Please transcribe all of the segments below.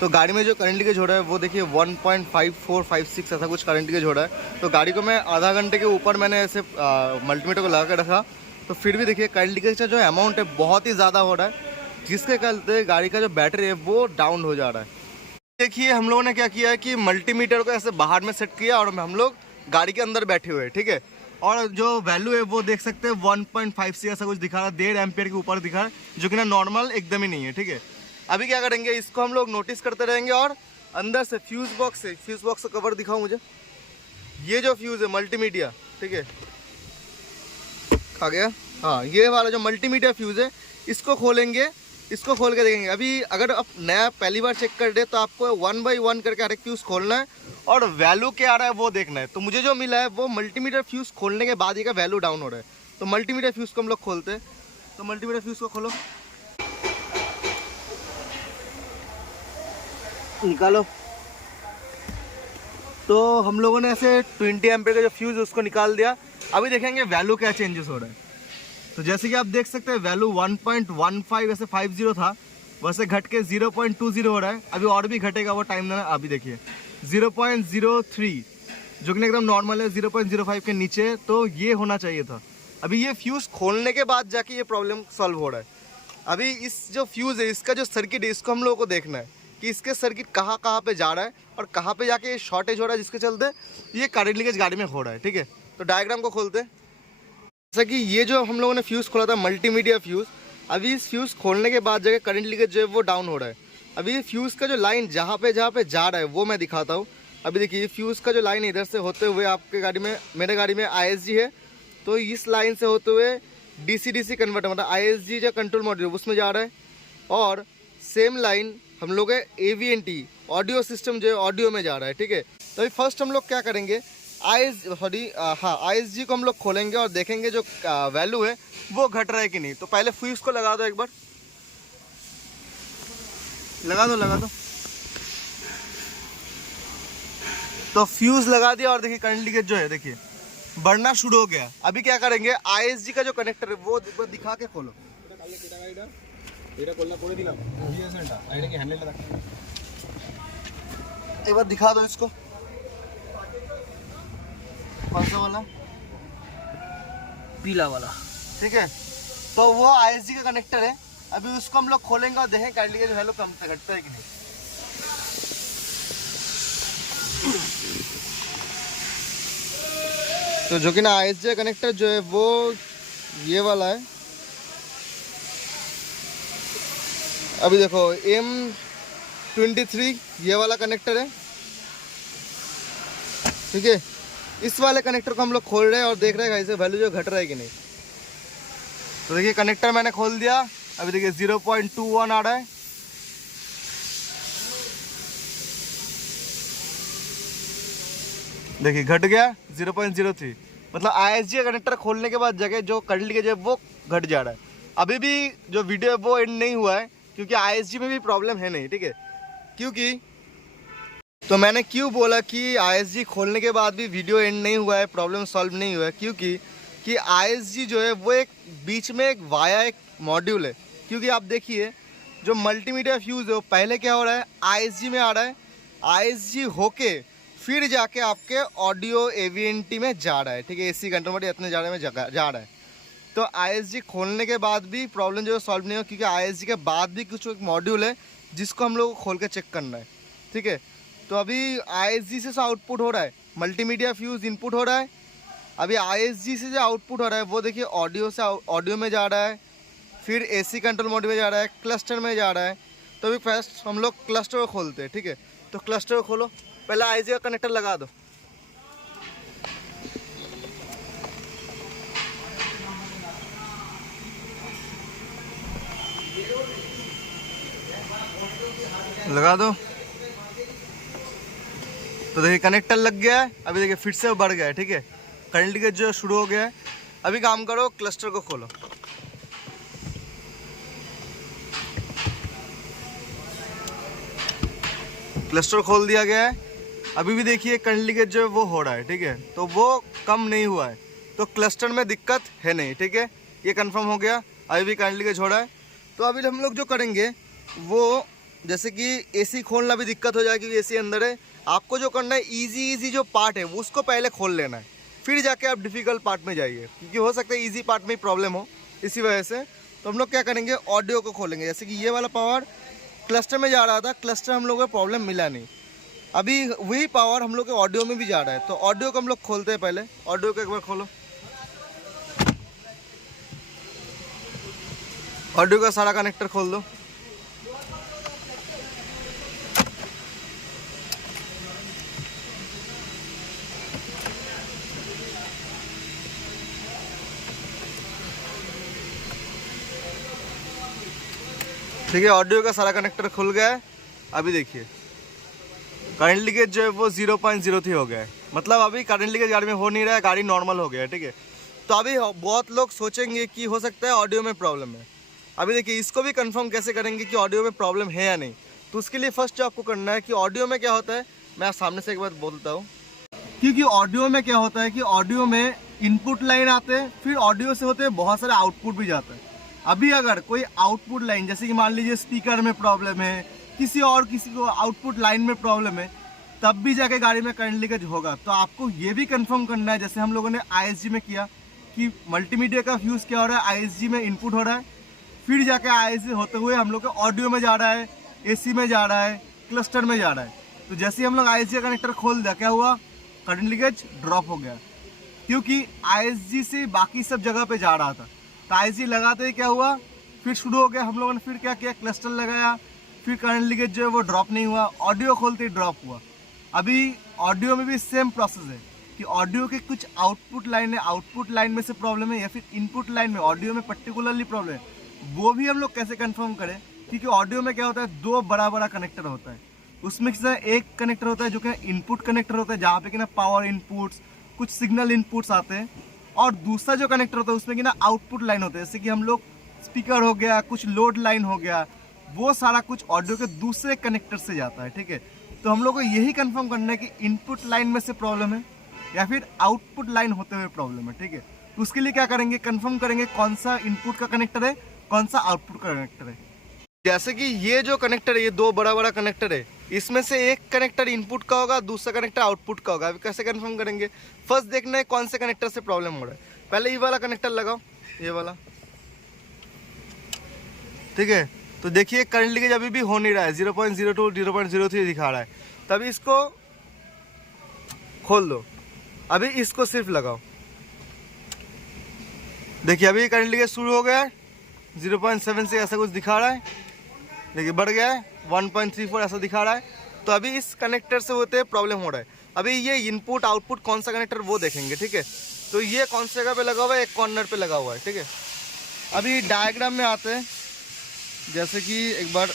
तो गाड़ी में जो करंट लीकेज हो रहा है वो देखिए 1.5456 ऐसा कुछ करंट लीकेज हो रहा है। तो गाड़ी को मैं आधा घंटे के ऊपर मैंने ऐसे मल्टीमीटर को लगा कर रखा, तो फिर भी देखिए करंट लीकेज का जो अमाउंट है बहुत ही ज़्यादा हो रहा है, जिसके चलते गाड़ी का जो बैटरी है वो डाउन हो जा रहा है। देखिए हम लोगों ने क्या किया है कि मल्टीमीटर को ऐसे बाहर में सेट किया और हम लोग गाड़ी के अंदर बैठे हुए हैं, ठीक है। और जो वैल्यू है वो देख सकते हैं 1.56 ऐसा कुछ दिखा रहा है, 1.5 एम्पियर के ऊपर दिखा रहा है, जो कि ना नॉर्मल एकदम ही नहीं है, ठीक है। अभी क्या करेंगे, इसको हम लोग नोटिस करते रहेंगे और अंदर से फ्यूज़ बॉक्स का कवर दिखाओ मुझे। ये जो फ्यूज़ है मल्टीमीडिया, ठीक है, आ गया, हाँ ये वाला जो मल्टीमीडिया फ्यूज़ है इसको खोलेंगे, इसको खोल के देखेंगे। अभी अगर आप नया पहली बार चेक कर दे तो आपको 1 बाई 1 करके हर एक फ्यूज़ खोलना है और वैल्यू क्या आ रहा है वो देखना है। तो मुझे जो मिला है वो मल्टीमीटर फ्यूज़ खोलने के बाद ही का वैल्यू डाउन हो रहा है। तो मल्टीमीटर फ्यूज़ को हम लोग खोलते हैं। तो मल्टीमीटर फ्यूज़ को खोलो, निकालो। तो हम लोगों ने ऐसे 20 एम्पियर का जो फ्यूज़ है उसको निकाल दिया। अभी देखेंगे वैल्यू क्या चेंजेस हो रहा है। तो जैसे कि आप देख सकते हैं वैल्यू 1.15 ऐसे 50 था, वैसे घट के 0.20 हो रहा है। अभी और भी घटेगा, वो टाइम देना। अभी देखिए 0.03 जो कि एकदम नॉर्मल है, 0.05 के नीचे, तो ये होना चाहिए था। अभी ये फ्यूज़ खोलने के बाद जाके ये प्रॉब्लम सॉल्व हो रहा है। अभी इस जो फ्यूज़ है इसका जो सर्किट है इसको हम लोगों को देखना है कि इसके सर्किट कहाँ पे जा रहा है और कहाँ पे जाके शॉर्टेज हो रहा है, जिसके चलते ये करंट लीकेज गाड़ी में हो रहा है, ठीक है। तो डायग्राम को खोलते हैं। जैसा कि ये जो हम लोगों ने फ्यूज़ खोला था मल्टीमीडिया फ्यूज़, अभी इस फ्यूज़ खोलने के बाद जगह करंट लीकेज जो है वो डाउन हो रहा है। अभी ये फ्यूज़ का जो लाइन जहाँ पे जा रहा है वो मैं दिखाता हूँ। अभी देखिए फ्यूज़ का जो लाइन इधर से होते हुए आपके गाड़ी में, मेरे गाड़ी में ISG है, तो इस लाइन से होते हुए DC कन्वर्टर मतलब ISG जो कंट्रोल मॉड्यूल उसमें जा रहा है। और सेम लाइन हम लोग AVNT ऑडियो सिस्टम जो है ऑडियो में जा रहा है, ठीक है। तो अभी फर्स्ट हम लोग क्या करेंगे, ISG को हम लोग खोलेंगे और देखेंगे जो वैल्यू है वो घट रहा है कि नहीं। तो पहले फ्यूज़ को लगा दो, एक बार लगा दो। तो फ्यूज़ लगा दिया और देखिए करंट लीकेज जो है देखिए बढ़ना शुरू हो गया। अभी क्या करेंगे, ISG का जो कनेक्टर है वो दिखा के खोलो। एक बार दिखा दो इसको, कौन सा वाला, पीला वाला, ठीक है। तो वो ISG का कनेक्टर है। अभी उसको हम लोग खोलेंगे और देखें करंट लीकेज वैल्यू कम से घटता है कि नहीं। तो जो कि ना ISG का कनेक्टर जो है वो ये वाला है। अभी देखो M23 ये वाला कनेक्टर है, ठीक है। इस वाले कनेक्टर को हम लोग खोल रहे हैं और देख रहे हैं कैसे वैल्यू जो घट रहा है कि नहीं। तो देखिए कनेक्टर मैंने खोल दिया। अभी देखिए 0.21 आ रहा है। देखिए घट गया 0.03, मतलब ISG का कनेक्टर खोलने के बाद जगह जो करंट लीकेज है वो घट जा रहा है। अभी भी जो वीडियो है वो एंड नहीं हुआ है क्योंकि ISG में भी प्रॉब्लम है नहीं, ठीक है। क्योंकि तो मैंने क्यों बोला कि ISG खोलने के बाद भी वीडियो एंड नहीं हुआ है, प्रॉब्लम सॉल्व नहीं हुआ है, क्योंकि ISG जो है वो एक बीच में एक वाया एक मॉड्यूल है। क्योंकि आप देखिए जो मल्टीमीडिया फ्यूज़ है वो पहले क्या हो रहा है, ISG में आ रहा है, ISG होके फिर जाके आपके ऑडियो AVNT में जा रहा है, ठीक है। AC कंट्रोल मॉड्यूल इतने जाने में जा रहा है। तो ISG खोलने के बाद भी प्रॉब्लम जो है सॉल्व नहीं हो, क्योंकि ISG के बाद भी कुछ एक मॉड्यूल है जिसको हम लोग को खोल के चेक करना है, ठीक है। तो अभी ISG से आउटपुट हो रहा है, मल्टीमीडिया फ्यूज़ इनपुट हो रहा है। अभी ISG से जो आउटपुट हो रहा है वो देखिए ऑडियो से ऑडियो में जा रहा है, फिर AC कंट्रोल मॉड्यूल में जा रहा है, क्लस्टर में जा रहा है। तो अभी फर्स्ट हम लोग क्लस्टर को खोलते हैं, ठीक है। तो क्लस्टर को खोलो, पहले ISG का कनेक्टर लगा दो। लगा दो। तो देखिए कनेक्टर लग गया है। अभी देखिए फिर से बढ़ गया है, ठीक है। करंट लीकेज जो शुरू हो गया है। अभी काम करो, क्लस्टर को खोलो। क्लस्टर खोल दिया गया है। अभी भी देखिए करंट लीकेज जो है वो हो रहा है, ठीक है। तो वो कम नहीं हुआ है, तो क्लस्टर में दिक्कत है नहीं, ठीक है। ये कंफर्म हो गया। अभी भी करंट लीकेज हो रहा है। तो अभी हम लोग जो करेंगे वो जैसे कि एसी खोलना भी दिक्कत हो जाए क्योंकि एसी अंदर है। आपको जो करना है इजी जो पार्ट है उसको पहले खोल लेना है, फिर जाके आप डिफ़िकल्ट पार्ट में जाइए, क्योंकि हो सकता है इजी पार्ट में ही प्रॉब्लम हो। इसी वजह से तो हम लोग क्या करेंगे, ऑडियो को खोलेंगे। जैसे कि ये वाला पावर क्लस्टर में जा रहा था, क्लस्टर हम लोग को प्रॉब्लम मिला नहीं, अभी वही पावर हम लोग के ऑडियो में भी जा रहा है। तो ऑडियो को हम लोग खोलते हैं, पहले ऑडियो को एक बार खोलो। ऑडियो का सारा कनेक्टर खोल दो। ठीक है, ऑडियो का सारा कनेक्टर खुल गया है। अभी देखिए करंट लीकेज जो है वो 0.03 हो गया है, मतलब अभी करंट लीकेज गाड़ी में हो नहीं रहा है, गाड़ी नॉर्मल हो गया है। ठीक है, तो अभी बहुत लोग सोचेंगे कि हो सकता है ऑडियो में प्रॉब्लम है। अभी देखिए इसको भी कंफर्म कैसे करेंगे कि ऑडियो में प्रॉब्लम है या नहीं। तो उसके लिए फर्स्ट जो आपको करना है कि ऑडियो में क्या होता है, मैं सामने से एक बात बोलता हूँ। क्योंकि ऑडियो में क्या होता है कि ऑडियो में इनपुट लाइन आते हैं, फिर ऑडियो से होते हैं बहुत सारे आउटपुट भी जाते हैं। अभी अगर कोई आउटपुट लाइन, जैसे कि मान लीजिए स्पीकर में प्रॉब्लम है, किसी को आउटपुट लाइन में प्रॉब्लम है, तब भी जाके गाड़ी में करंट लीकेज होगा। तो आपको ये भी कंफर्म करना है, जैसे हम लोगों ने ISG में किया कि मल्टीमीडिया का फ्यूज़ क्या हो रहा है, ISG में इनपुट हो रहा है, फिर जाके ISG होते हुए हम लोग के ऑडियो में जा रहा है, AC में जा रहा है, क्लस्टर में जा रहा है। तो जैसे ही हम लोग ISG का कनेक्टर खोल दिया, क्या हुआ, करंट लीकेज ड्रॉप हो गया, क्योंकि ISG से बाकी सब जगह पे जा रहा था। तो ISG लगाते ही क्या हुआ, फिर शुरू हो गया। हम लोगों ने फिर क्या किया, क्लस्टर लगाया, फिर करंट लीकेज जो है वो ड्रॉप नहीं हुआ, ऑडियो खोलते ही ड्रॉप हुआ। अभी ऑडियो में भी सेम प्रोसेस है कि ऑडियो के कुछ आउटपुट लाइन है, आउटपुट लाइन में से प्रॉब्लम है, या फिर इनपुट लाइन में ऑडियो में पर्टिकुलरली प्रॉब्लम है, वो भी हम लोग कैसे कंफर्म करें। क्योंकि ऑडियो में क्या होता है, दो बड़ा बड़ा कनेक्टर होता है। उसमें एक कनेक्टर होता है जो कि इनपुट कनेक्टर होता है, जहाँ पे कि ना पावर इनपुट्स, कुछ सिग्नल इनपुट्स आते हैं, और दूसरा जो कनेक्टर होता है उसमें कि ना आउटपुट लाइन होते हैं, जैसे कि हम लोग स्पीकर हो गया, कुछ लोड लाइन हो गया, वो सारा कुछ ऑडियो के दूसरे कनेक्टर से जाता है। ठीक है, तो हम लोग को यही कंफर्म करना है कि इनपुट लाइन में से प्रॉब्लम है या फिर आउटपुट लाइन होते हुए प्रॉब्लम है। ठीक है, तो उसके लिए क्या करेंगे, कंफर्म करेंगे कौन सा इनपुट का कनेक्टर है, कौन सा आउटपुट का कनेक्टर है। जैसे कि ये जो कनेक्टर है, ये दो बड़ा बड़ा कनेक्टर है, इसमें से एक कनेक्टर इनपुट का होगा, दूसरा कनेक्टर आउटपुट का होगा। अभी कैसे कंफर्म करेंगे, फर्स्ट देखना है कौन से कनेक्टर से प्रॉब्लम हो रहा है। पहले ये वाला कनेक्टर लगाओ, ये वाला। ठीक है, तो देखिए करंट लीकेज अभी भी हो नहीं रहा है, 0.02 0.03 दिखा रहा है। तभी इसको खोल दो, अभी इसको सिर्फ लगाओ। देखिए अभी करंट लीकेज शुरू हो गया है, 0.7 से ऐसा कुछ दिखा रहा है, देखिए बढ़ गया है 1.34 ऐसा दिखा रहा है। तो अभी इस कनेक्टर से होते प्रॉब्लम हो रहा है। अभी ये इनपुट आउटपुट कौन सा कनेक्टर वो देखेंगे। ठीक है, तो ये कौन सी जगह पे लगा हुआ है, एक कॉर्नर पे लगा हुआ है। ठीक है, अभी डायग्राम में आते हैं, जैसे कि एक बार,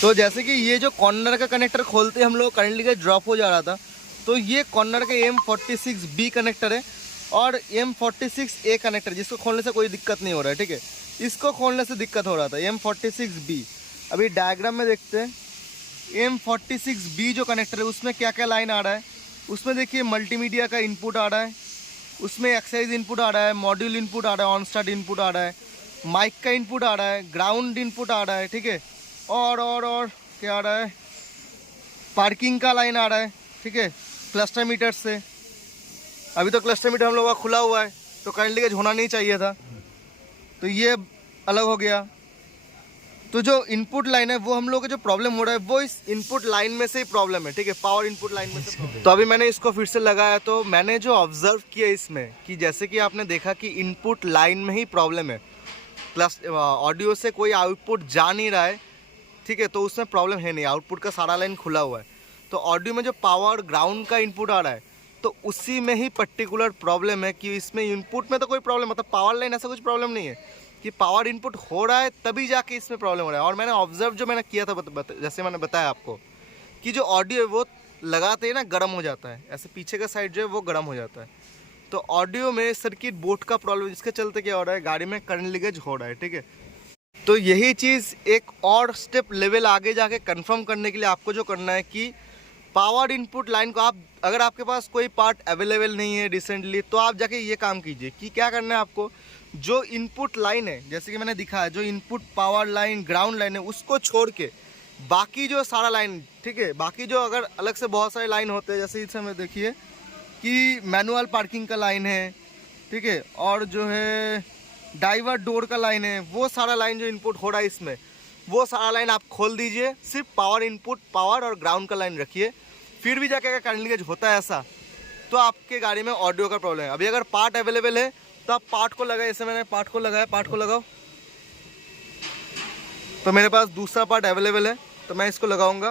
तो जैसे कि ये जो कॉर्नर का कनेक्टर खोलते हम लोग करंट लीकेज ड्रॉप हो जा रहा था, तो ये कॉर्नर का M46B कनेक्टर है और M46A कनेक्टर, जिसको खोलने से कोई दिक्कत नहीं हो रहा है। ठीक है, इसको खोलने से दिक्कत हो रहा था, M46B। अभी डायग्राम में देखते हैं, M46B जो कनेक्टर है उसमें क्या क्या लाइन आ रहा है। उसमें देखिए मल्टीमीडिया का इनपुट आ रहा है, उसमें एक्सरसाइज इनपुट आ रहा है, मॉड्यूल इनपुट आ रहा है, ऑन स्टार्ट इनपुट आ रहा है, माइक का इनपुट आ रहा है, ग्राउंड इनपुट आ रहा है। ठीक है, और क्या आ रहा है, पार्किंग का लाइन आ रहा है। ठीक है, क्लस्टर मीटर से, अभी तो क्लस्टर मीटर हम लोग का खुला हुआ है, तो करंट लीकेज होना नहीं चाहिए था, तो ये अलग हो गया। तो जो इनपुट लाइन है वो हम लोग का जो प्रॉब्लम हो रहा है वो इस इनपुट लाइन में से ही प्रॉब्लम है। ठीक है, पावर इनपुट लाइन में से। तो अभी मैंने इसको फिर से लगाया, तो मैंने जो ऑब्जर्व किया इसमें कि जैसे कि आपने देखा कि इनपुट लाइन में ही प्रॉब्लम है, प्लस ऑडियो से कोई आउटपुट जा नहीं रहा है। ठीक है, तो उसमें प्रॉब्लम है नहीं, आउटपुट का सारा लाइन खुला हुआ है। तो ऑडियो में जो पावर ग्राउंड का इनपुट आ रहा है, तो उसी में ही पर्टिकुलर प्रॉब्लम है कि इसमें इनपुट में तो कोई प्रॉब्लम, मतलब पावर लाइन ऐसा कुछ प्रॉब्लम नहीं है कि पावर इनपुट हो रहा है तभी जाके इसमें प्रॉब्लम हो रहा है। और मैंने ऑब्जर्व जो मैंने किया था, जैसे मैंने बताया आपको कि जो ऑडियो है वो लगाते ही ना गर्म हो जाता है, ऐसे पीछे का साइड जो है वो गर्म हो जाता है। तो ऑडियो में सर्किट बोर्ड का प्रॉब्लम, जिसके चलते क्या हो रहा है, गाड़ी में करंट लीकेज हो रहा है। ठीक है, तो यही चीज़ एक और स्टेप लेवल आगे जाके कंफर्म करने के लिए आपको जो करना है कि पावर इनपुट लाइन को आप, अगर आपके पास कोई पार्ट अवेलेबल नहीं है रिसेंटली, तो आप जाके ये काम कीजिए कि क्या करना है आपको, जो इनपुट लाइन है जैसे कि मैंने दिखाया, जो input power line ground line है उसको छोड़ के बाकी जो सारा लाइन, ठीक है, बाकी जो अगर अलग से बहुत सारे लाइन होते हैं, जैसे इस समय देखिए कि मैनुअल पार्किंग का लाइन है, ठीक है, और जो है डाइवर्ट डोर का लाइन है, वो सारा लाइन जो इनपुट हो रहा है इसमें, वो सारा लाइन आप खोल दीजिए, सिर्फ पावर इनपुट, पावर और ग्राउंड का लाइन रखिए। फिर भी जाके अगर करंट लीकेज होता है ऐसा, तो आपके गाड़ी में ऑडियो का प्रॉब्लम है। अभी अगर पार्ट अवेलेबल है तो आप पार्ट को लगाए, जैसे मैंने पार्ट को लगाया, पार्ट को लगाओ, तो मेरे पास दूसरा पार्ट अवेलेबल है, तो मैं इसको लगाऊंगा।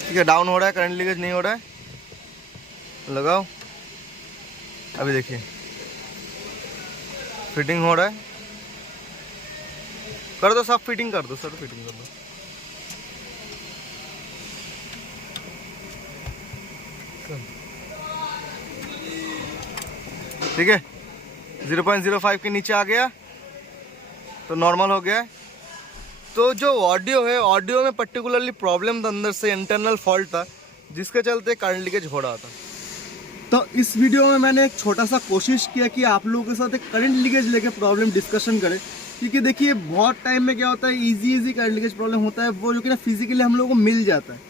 ठीक है, डाउन हो रहा है, करंट लीकेज नहीं हो रहा है, लगाओ। अभी देखिए फिटिंग हो रहा है, कर दो, सब फिटिंग कर दो सर, फिटिंग कर दो। ठीक है, 0.05 के नीचे आ गया तो नॉर्मल हो गया है। तो जो ऑडियो है, ऑडियो में पर्टिकुलरली प्रॉब्लम था, अंदर से इंटरनल फॉल्ट था जिसके चलते करंट लीकेज हो रहा था। तो इस वीडियो में मैंने एक छोटा सा कोशिश किया कि आप लोगों के साथ एक करंट लीकेज लेके प्रॉब्लम डिस्कशन करें, क्योंकि देखिए बहुत टाइम में क्या होता है, इजी करंट लीकेज प्रॉब्लम होता है, वो जो कि ना फिजिकली हम लोगों को मिल जाता है,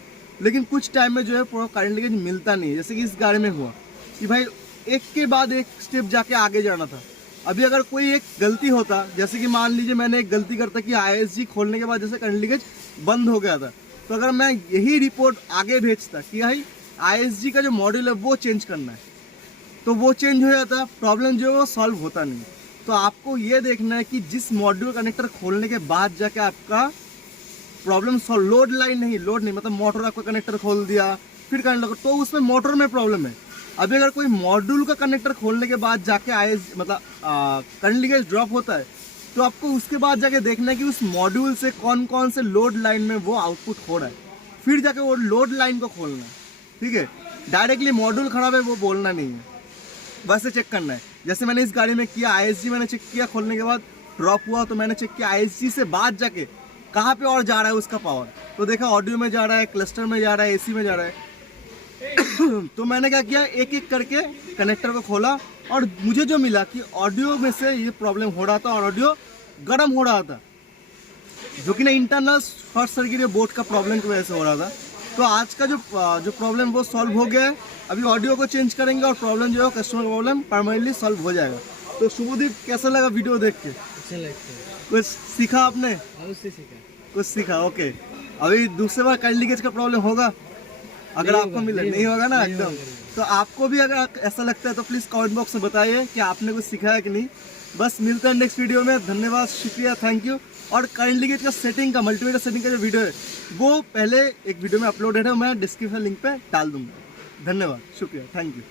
लेकिन कुछ टाइम में जो है करंट लीकेज मिलता नहीं है। जैसे कि इस गाड़ी में हुआ कि भाई एक के बाद एक स्टेप जाके आगे जाना था। अभी अगर कोई एक गलती होता, जैसे कि मान लीजिए मैंने एक गलती करता कि ISG खोलने के बाद जैसे करंट लीकेज बंद हो गया था, तो अगर मैं यही रिपोर्ट आगे भेजता कि भाई ISG का जो मॉड्यूल है वो चेंज करना है, तो वो चेंज हो जाता, प्रॉब्लम जो है वो सॉल्व होता नहीं। तो आपको ये देखना है कि जिस मॉड्यूल कनेक्टर खोलने के बाद जाके आपका प्रॉब्लम सॉल्व, लोड लाइन नहीं, लोड नहीं मतलब मोटर आपका कनेक्टर खोल दिया फिर करंट लगा, तो उसमें मोटर में प्रॉब्लम है। अभी अगर कोई मॉड्यूल का कनेक्टर खोलने के बाद जाके ISG मतलब करंट लीकेज ड्रॉप होता है, तो आपको उसके बाद जाके देखना है कि उस मॉड्यूल से कौन कौन से लोड लाइन में वो आउटपुट हो रहा है, फिर जाके वो लोड लाइन को खोलना है। ठीक है, डायरेक्टली मॉड्यूल खराब है वो बोलना नहीं है, वैसे चेक करना है। जैसे मैंने इस गाड़ी में किया, ISG मैंने चेक किया, खोलने के बाद ड्रॉप हुआ तो मैंने चेक किया ISG से बाद जाके कहाँ पे और जा रहा है उसका पावर, तो देखा ऑडियो में जा रहा है, क्लस्टर में जा रहा है, AC में जा रहा है। तो मैंने क्या किया, एक एक करके कनेक्टर को खोला और मुझे जो मिला कि ऑडियो में से ये प्रॉब्लम हो रहा था और ऑडियो गर्म हो रहा था, जो कि ना इंटरनल शॉर्ट सर्किट बोर्ड का प्रॉब्लम की वजह से हो रहा था। तो आज का जो प्रॉब्लम वो सॉल्व हो गया है। अभी ऑडियो को चेंज करेंगे और प्रॉब्लम जो है कस्टमर का प्रॉब्लम परमानेंटली सॉल्व हो जाएगा। तो शुभदीप कैसा लगा वीडियो देख के? अच्छा लगता है। कुछ सीखा आपने? उससे सीखा, कुछ सीखा, ओके। अभी दूसरे बार करंट लीकेज का प्रॉब्लम होगा अगर आपको मिले? नहीं होगा ना एकदम। तो आपको भी अगर ऐसा लगता है तो प्लीज़ कमेंट बॉक्स में बताइए कि आपने कुछ सीखा है कि नहीं। बस मिलते हैं नेक्स्ट वीडियो में। धन्यवाद, शुक्रिया, थैंक यू। और करंट लीकेज का सेटिंग का, मल्टीमीटर सेटिंग का जो वीडियो है वो पहले एक वीडियो में अपलोडेड है, मैं डिस्क्रिप्शन लिंक पे डाल दूंगा। धन्यवाद, शुक्रिया, थैंक यू।